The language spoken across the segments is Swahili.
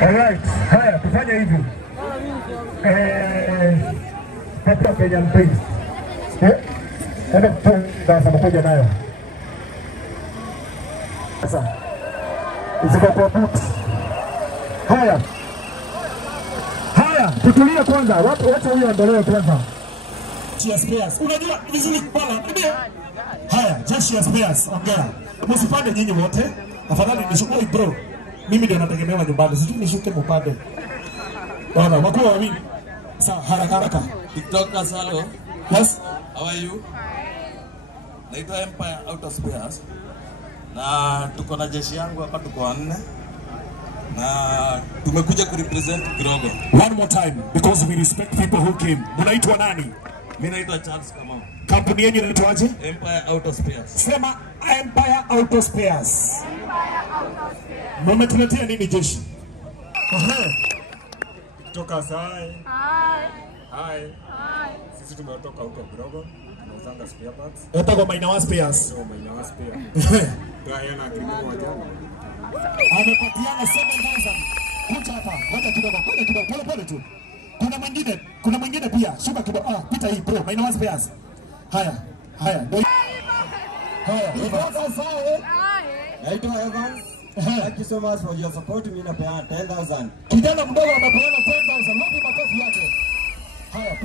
Alright, haya tufanye hivi. Papa Kenyan Prince. Ndio tunataka kuja nayo. Sasa. Isikopo buti. Haya. Haya, tutulie kwanza. Watu huyo endelee kwanza. Spares. Unajua vizuri bwana, ndio. Haya, just spares. Ongea. Msipande nyinyi wote. Afadhali nishukue bro. Mimi ndio nategemewa nyumbani. Sijui nishuke mpande. Bwana, wako wawili. Sawa, haraka. TikTok Salo. Yes. How are you? Naitwa Empire Auto Spares. Na tuko na jeshi yangu hapa, tuko wanne. Na tumekuja kurepresent Kirogo. One more time because we respect people who came. Munaitwa nani? Mimi naitwa Charles Kamau. Kampuni yenu inaitwaje? Empire Auto Spares. Sema Empire Auto Spares. Mmetuletea nini jeshi? Kutoka Sai. Hai. Sisi tumetoka huko Kirogo. Tunauzanga spare parts. Hata kwa Maina Spares. Sio Maina spare. Tuayana kilimo wajana. Amepatiana 7,000. Kucha hapa. Ngoja kidogo. Pole tu. Kuna mwingine pia. Shuka kidogo. Pita hii bro. Maina Spares. Haya. Haya. Naitwa Evans. Thank you so much for your support. Mimi napeana 10,000. Kijana mdogo amepeana 10,000. Wapi makofi yake? Haya.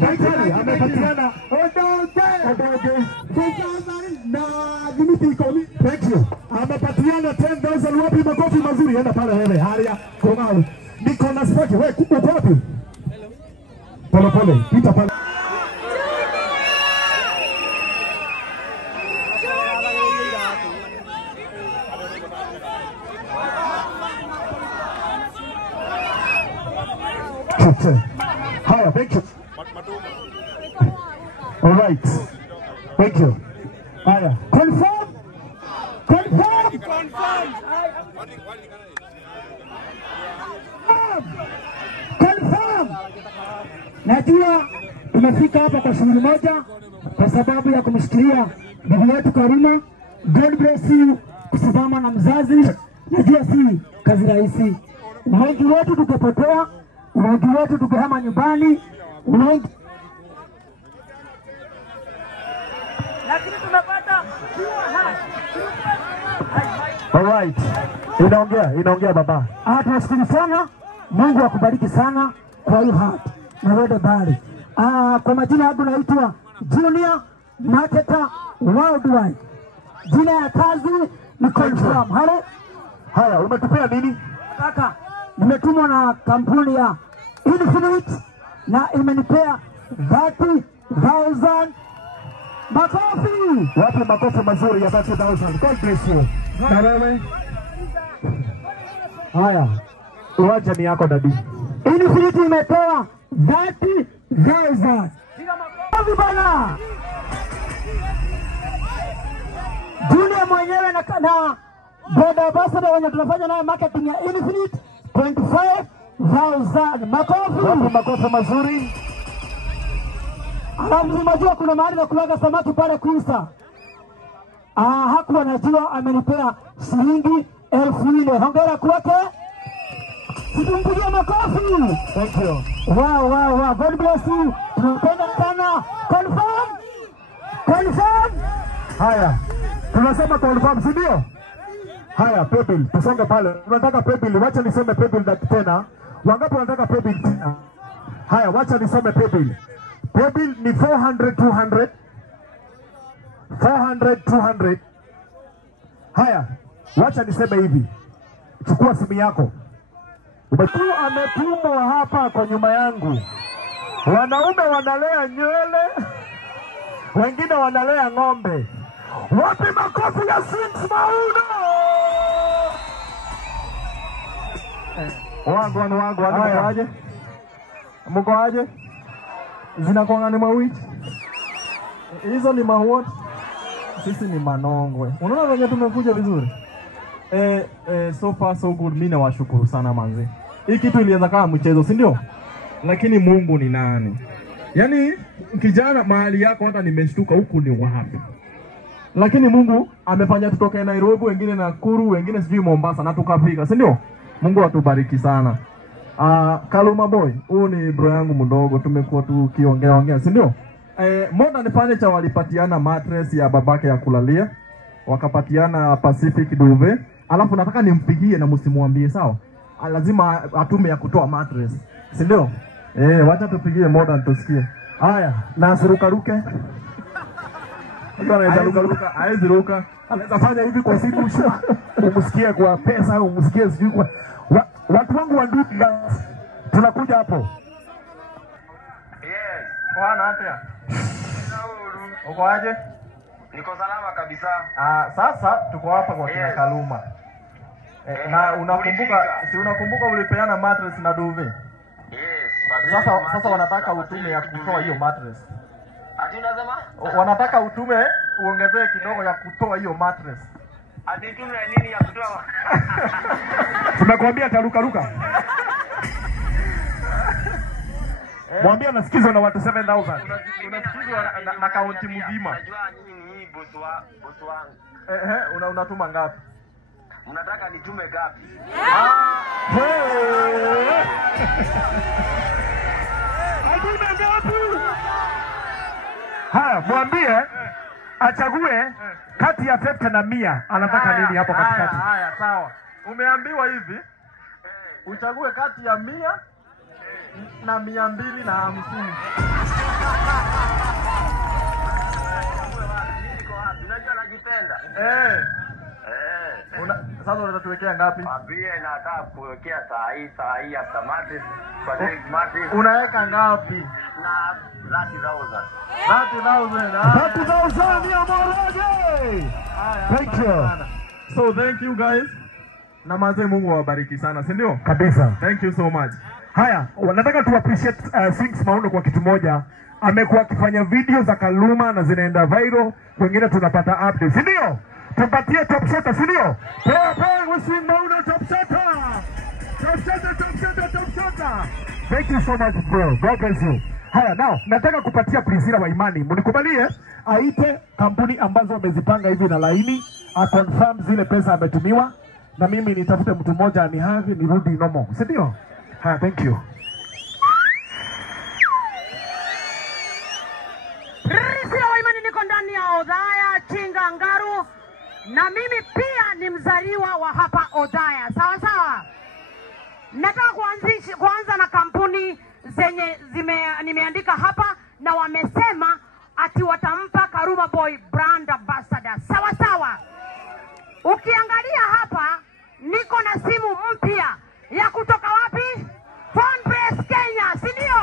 Daktari amepatiana thank you. Amepatiana 10,000. Wapi makofi mazuri? Enda pale wewe. Haya, kongao. Niko na spaki. Wewe uko wapi? Pole. Pita pale. Haya, thank you. All right. Thank you. Haya. Confirm. Najua tumefika hapa kwa shughuli moja kwa sababu ya kumshikilia bibi yetu Karima. God bless you kusimama na mzazi. Najua si kazi rahisi. Wengi wetu tukapotea, wengi wetu tukahama nyumbani, wengi lakini tunapata alright. Inaongea baba. Tunashukuru sana. Mungu akubariki sana kwa hiyo hati. Na wewe bali. Kwa majina yangu naitwa Junior Marketer Worldwide. Jina ya kazi ni Confirm. Haya, umetupea nini? Kaka, nimetumwa na kampuni ya Infinite na imenipea 30,000. Makofi! Wapi makofi mazuri ya 30,000? God bless you. Na wewe? Haya, uwanja ni yako dadi. Infinite imetoa 30,000. Makofi bana! Junior mwenyewe na board ambassador wenye tunafanya naye marketing ya Infinite 25,000. Makofi! Wapi makofi mazuri? Unajua kuna mahali na kulaga samaki pale Kuisa. Hakuwa najua amenipea shilingi 4,000. Hongera kwake. Tutumpigie makofi. Thank you. Wow. God bless you. Tunapenda sana. Confirm. Haya. Tunasema confirm, si ndio? Haya, Pebble. Tusonge pale. Tunataka Pebble. Wacha niseme Pebble tena. Wangapi wanataka Pebble tena? Haya, wacha niseme Pebble. Pebble ni 400, 200. Haya, wacha niseme hivi. Chukua simu yako. Ametumwa hapa kwa nyuma yangu. Wanaume wanalea nywele, wengine wanalea ng'ombe. Wapi makofi ya Sins Mauno? Wangu aje? Mko aje? Zinakuanga ni mawiki. Hizo ni mahuot. Sisi ni manongwe. Unaona venye tumekuja vizuri? So far so good. Mimi nawashukuru sana manzi. Hii kitu ilianza kama mchezo, si ndio? Lakini Mungu ni nani? Yaani kijana mahali yako hata nimeshtuka huku ni wapi. Lakini Mungu amefanya tutoke Nairobi, wengine Nakuru, wengine sijui Mombasa na tukafika, si ndio? Mungu atubariki sana. Kaluma boy, huyu ni bro yangu mdogo, tumekuwa tukiongea, si ndio? Modern Furniture walipatiana mattress ya babake ya kulalia, wakapatiana Pacific duvet. Alafu nataka nimpigie na msimuambie, sawa? Lazima atume ya kutoa mattress, si ndio? Wacha tupigie Modern tusikie. Haya, na sirukaruke. Haizi ruka. Anaweza fanya hivi kwa siku umsikie kwa pesa, umsikie sijui kwa watu wangu wa duka. Tunakuja hapo. Yes. Kwa na afya. Uko aje? Niko salama kabisa. Sasa tuko hapa kwa kina Kaluma. Na unakumbuka ulipeana mattress na duvet? Yes. Sasa wanataka utume ya kutoa hiyo mattress. Ati unasema? Wanataka utume uongezee kidogo ya kutoa hiyo mattress. Ati tume nini ya kutoa? Tumekwambia taruka. Mwambie anasikizwa na watu 7,000. Unasikizwa na kaunti mzima. Unajua nini hii boss wangu? Unatuma ngapi? Mnataka nitume ngapi? Atume ngapi? Haya, mwambie achague kati ya 50 na 100. Anataka nini hapo katikati? Haya, sawa. Umeambiwa hivi. Uchague kati ya 100 na 250. Unajua najipenda. Sasa unatuwekea ngapi? Ambie nataka kuwekea saa hii after mattress kwa mattress. Unaweka ngapi? Na 30,000. 30,000 ya Moroge. Thank you. So thank you guys. Na mazee Mungu awabariki sana, si ndio? Kabisa. Thank you so much. Haya, nataka tu appreciate Sphinx Maundo kwa kitu moja. Amekuwa akifanya video za Kaluma na zinaenda viral, wengine tunapata updates, si ndio? Tumpatie top shot, si ndio? Pewa Sphinx Maundo top shot. Top shot. Thank you so much bro. God bless you. Haya, now nataka kupatia Priscilla wa Imani. Mnikubalie aite kampuni ambazo wamezipanga hivi na laini, confirm zile pesa ametumiwa, na mimi nitafute mtu mmoja anihave nirudi nomo. Si ndio? Haya, thank you. Priscilla wa Imani, niko ndani ya Othaya Chingangaru, na mimi pia ni mzaliwa wa hapa Othaya. Sawa. Nataka kuanza na kampuni zenye nimeandika hapa, na wamesema ati watampa Karuma Boy brand ambassador. Sawa. Ukiangalia hapa niko na simu mpya ya kutoka wapi? PhonePress Kenya, si ndio?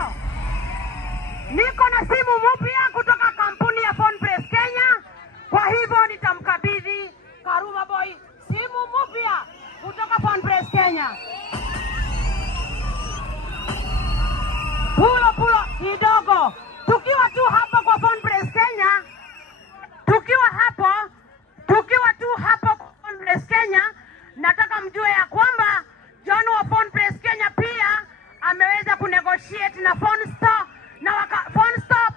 Niko na simu mpya kutoka kampuni ya PhonePress Kenya. Kwa hivyo nitamkabidhi Karuma Boy simu mpya kutoka PhonePress Kenya. Pulo kidogo. Tukiwa tu hapa kwa PhonePress Kenya, tukiwa tu hapa kwa PhonePress Kenya, nataka mjue ya kwamba John wa PhonePress Kenya pia ameweza kunegotiate na Phone Store, na Phone Store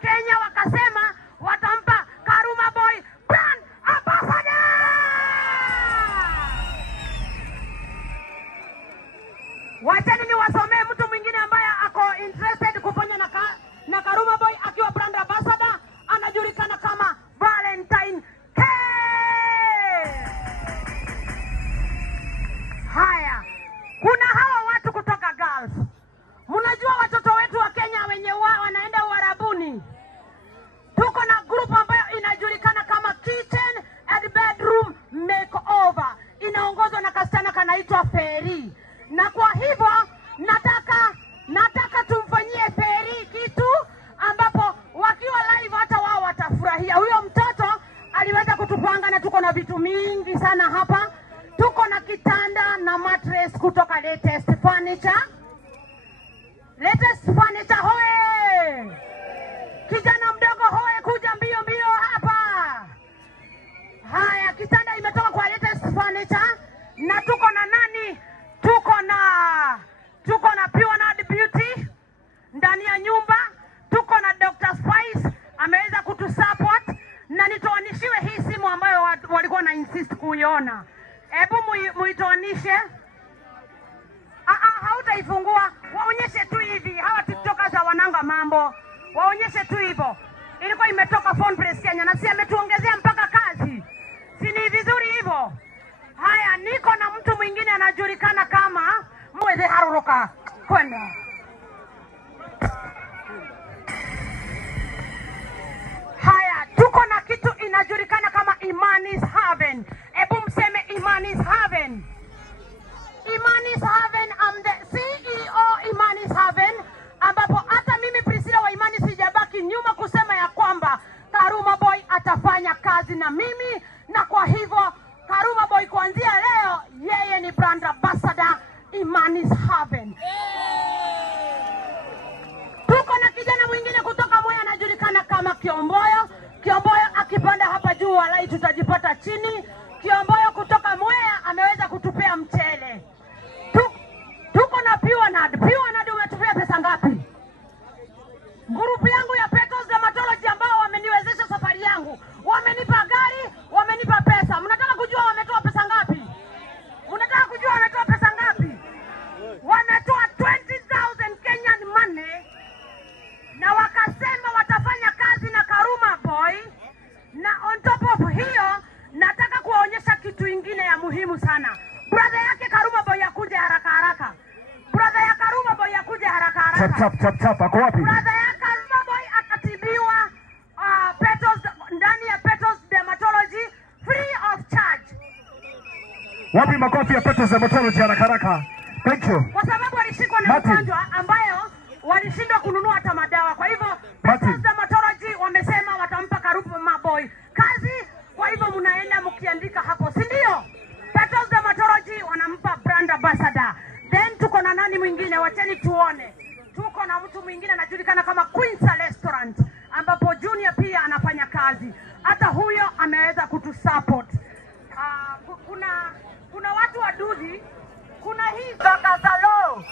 Kenya wakasema watampa Karuma Boy brand ambassador. Wachani ni wasomee mtu mwingine ambaye ako interested kufanya na Karuma Boy akiwa brand ambassador, anajulikana kama Valentine K. Haya, kuna hawa watu kutoka Gulf. Mnajua watoto wetu wa Kenya wenye wanaenda Uarabuni. Tuko na group ambayo inajulikana kama Kitchen and Bedroom Makeover. Inaongozwa na kasichana kanaitwa Feri. Na kwa hivyo nataka tumfanyie Feri kitu ambapo wakiwa live hata wao watafurahia. Huyo mtoto aliweza kutupanga, na tuko na vitu mingi sana hapa. Tuko na kitanda na mattress Grace kutoka Latest Furniture. Latest Furniture hoe! Kijana mdogo hoe, kuja mbio mbio hapa. Haya, kitanda imetoka kwa Latest Furniture. Na tuko na nani? Tuko na Pure Nad Beauty ndani ya nyumba. Tuko na Dr. Spice ameweza kutusupport, na nitoanishiwe hii simu ambayo walikuwa na insist kuiona. Hebu muitoanishe. Hautaifungua. Waonyeshe tu hivi. Hawa TikTokers wananga mambo. Waonyeshe tu hivyo. Ilikuwa imetoka Phone Press Kenya na si ametuongezea mpaka kazi. Si ni vizuri hivyo? Haya, niko na mtu mwingine anajulikana kama Mweze Haruruka. Kwenda. Haya, tuko na kitu inajulikana kama Imani's Haven. Hebu mseme Imani's Haven. Imani's Haven, I'm the CEO Imani's Haven, ambapo hata mimi Priscilla wa Imani sijabaki nyuma kusema ya kwamba Karuma Boy atafanya kazi na mimi, na kwa hivyo Karuma Boy kuanzia leo yeye ni brand ambassador Imani's Haven. Tuko na kijana mwingine kutoka Mwea anajulikana kama Kiomboyo. Kiomboyo akipanda hapa juu walai tutajipata chini. Kiomboyo kutoka Mwea ameweza kutupea mchele. Tuko na Pure Nad. Pure Nad umetupea pesa ngapi? Grupu yangu ya Petals Dermatology ambao wameniwezesha safari yangu. Wamenipa gari, wamenipa pesa. Mnataka kujua wametoa pesa ngapi? Mnataka kujua wametoa pesa ngapi? Wametoa 20,000 Kenyan money. Na wakasema watafanya kazi na Karuma Boy. Na on top of hiyo, nataka kuwaonyesha kitu ingine ya muhimu sana. Brother yake Karuma Boy yakuje haraka haraka. Brother ya Karuma Boy yakuje haraka haraka. Chap, ako wapi? Brother ya Karuma Boy akatibiwa ndani ya Petals Dermatology free of charge. Wapi makofi ya Petals Dermatology haraka haraka? Thank you. Kwa sababu walishikwa na ugonjwa ambayo walishindwa kununua hata madawa. Kwa hivyo Petals Dermatology wamesema watampa Karuma Boy kazi. Kwa hivyo mnaenda mkiandika hapo, si ndio? Petals Dermatology wanampa brand ambassador. Then tuko na nani mwingine? Wacheni tuone. Tuko na mtu mwingine anajulikana kama Queen's Restaurant, ambapo Junior pia anafanya kazi. Hata huyo ameweza kutusupport. Kuna watu wa Dudi. Kuna hii Hello.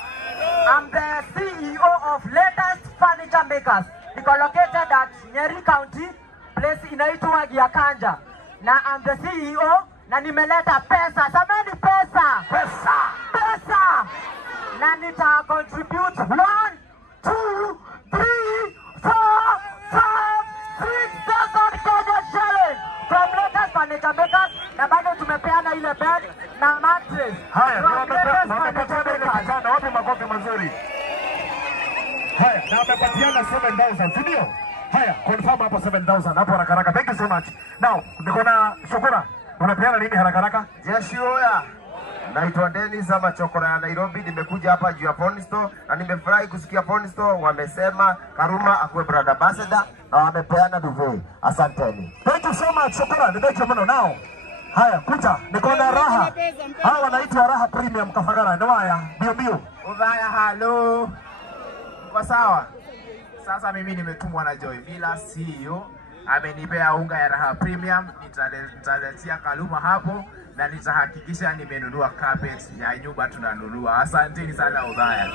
I'm the CEO of Latest Furniture Makers. Iko located at Nyeri County, place inaitwa Giakanja. Na I'm the CEO na nimeleta pesa. Sameni pesa. Pesa. Na nita contribute 1, 2, 3, 4, 5, 6,000 Kenyan shillings from Latest Furniture Makers. Na bado tumepeana ile bed na mattress. Haya, na wapi makofi mazuri? Haya, na wamepatiana 7,000, si ndio? Haya, confirm hapo 7,000 hapo haraka haraka. Thank you so much. Now, niko na Shukura. Unapeana nini haraka haraka? Jeshi oya. Naitwa Dennis ama Chokora ya Nairobi. Nimekuja hapa juu ya Phone Store na nimefurahi kusikia Phone Store wamesema Karuma akuwe brand ambassador na wamepeana duvet. Asanteni. Thank you so much Shukura. Nimekuja mno nao. Haya, kuja. Niko na Raha. Hawa wanaitwa Raha Premium Kafagara. Ndio haya. Bio. Udhaya halo. Kwa sawa. Sasa mimi nimetumwa na Joy Mila CEO. Amenipea unga ya Raha Premium. Nitaletea Karuma hapo na nitahakikisha nimenunua carpet ya nyumba tunanunua. Asanteni sana Udhaya.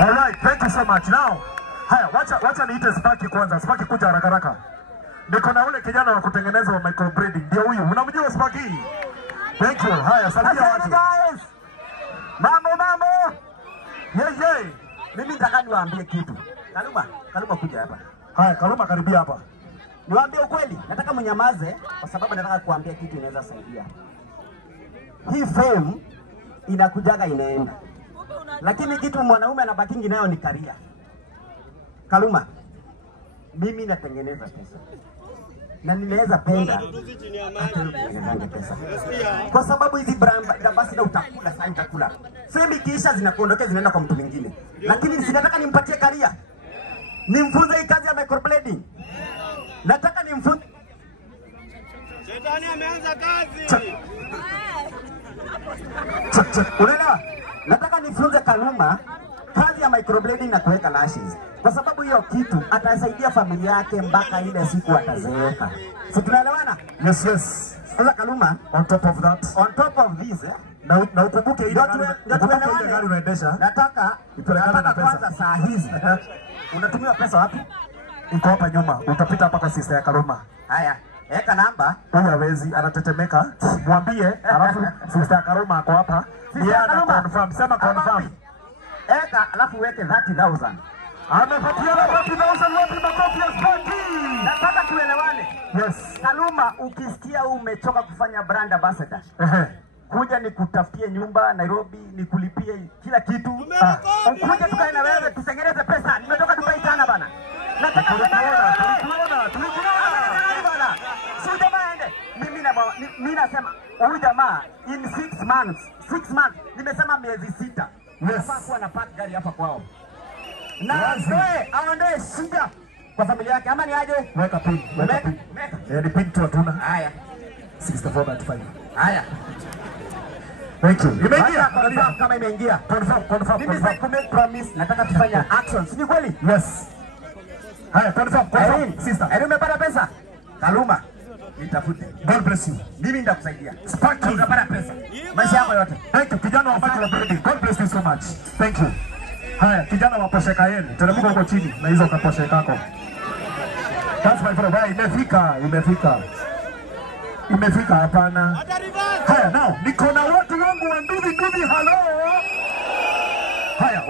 All right, thank you so much. Now, haya, wacha niite Sparky kwanza. Sparky kuja haraka haraka. Niko na ule kijana wa kutengeneza wa microbreeding. Ndio huyu. Unamjua Sparky? Thank you. Haya, salimia watu. Guys. Mambo. Yey. Mimi nataka niwaambie kitu. Karuma kuja hapa. Haya, Karuma karibia hapa. Niwaambie ukweli, nataka mnyamaze kwa sababu nataka kuambia kitu inaweza saidia. Hii fame inakujaga inaenda. Lakini kitu mwanaume anabakingi nayo ni career. Karuma, mimi natengeneza pesa. Na ninaweza penda hata pesa. Kwa sababu hizi brand basi na utakula sana utakula. Fame kisha zinakuondokea zinaenda kwa mtu mwingine. Lakini sinataka nimpatie career. Nimfunze hii kazi ya microblading. Nataka nimfunze. Shetani ameanza kazi. Unaelewa? Nataka nifunze Kaluma kazi ya microblading na kuweka lashes. Kwa sababu hiyo kitu atasaidia familia yake mpaka ile siku atazeeka. So tunaelewana? Yes, yes. Sasa Kaluma, On top of this, na ukumbuke ile gari unaendesha. Nataka kwanza saa hizi. Unatumia pesa wapi? Iko hapa nyuma. Utapita hapa kwa sister ya Kaluma. Haya, eka namba. Huyu hawezi, anatetemeka. Mwambie, alafu sister ya Kaluma ako hapa. Yeye ana confirm, sema confirm. Eka alafu weke 30,000. Amepatiana 30,000 wapi makofi ya Sparky? Nataka tuelewane. Yes. Kaluma, ukisikia umechoka kufanya brand ambassador, kuja nikutafutie nyumba Nairobi, nikulipie kila kitu. Ukuje tukae na wewe tutengeneze pesa. Nimetoka Dubai sana bana. Nataka tunaona. Bana. Si jamaa ende. Mimi nasema huyu jamaa in 6 months, nimesema miezi 6. Nafaa kuwa na park gari hapa kwao. Na wewe aondoe shida kwa familia yake ama ni aje? Weka pin. Ni pin tu hatuna. Haya. 64.5. Haya. Thank you. Imeingia kama imeingia. Confirm. Mimi sasa kumake promise nataka tufanya actions. Ni kweli? Yes. Haya, confirm. Sister. Hebu umepata pesa? Kaluma. Nitafute. God bless you. Mimi nitakusaidia. Sparky. Utapata pesa. Maisha yako yote. Thank you. Kijana wa Michael. God bless you so much. Thank you. Haya, kijana wa Porsche Cayenne. Teremka huko chini na hizo Porsche kako. That's my friend. Imefika hapana. Haya, now niko na watu wangu wa Nduthi. Hello. Haya,